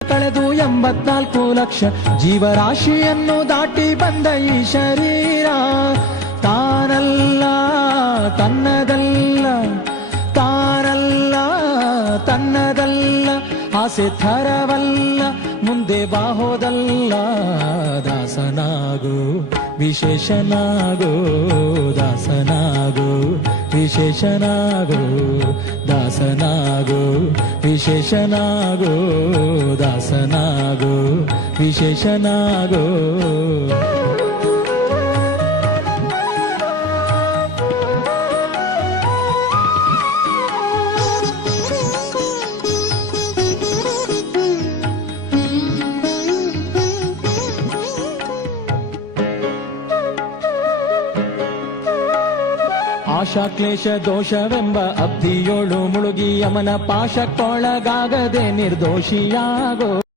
ಕಳೆದು 84 ಲಕ್ಷ ಜೀವರಾಶಿಯನ್ನು ದಾಟಿ ಬಂದ ಈ ಶರೀರ ತಾನಲ್ಲ ತನ್ನದಲ್ಲ, ತಾನಲ್ಲ ತನ್ನದಲ್ಲ, ಆಸೆ ಥರವಲ್ಲ, ಮುಂದೆ ಬಾಹೋದಲ್ಲ. ದಾಸನಾಗೋ ವಿಶೇಷನಾಗೋ, ದಾಸನಾಗೋ ವಿಶೇಷನಾಗೋ, ದಾಸನಾಗೋ ವಿಶೇಷನಾಗೋ, ದಾಸನಾಗೋ ವಿಶೇಷನಾಗೋ. ಆಶಾ ಕ್ಲೇಶ ದೋಷವೆಂಬ ಅಬ್ಧಿಯೋಳು ಮುಳುಗಿ ಯಮನ ಪಾಶಕ್ಕೊಳಗಾಗದೆ ನಿರ್ದೋಷಿಯಾಗೋ.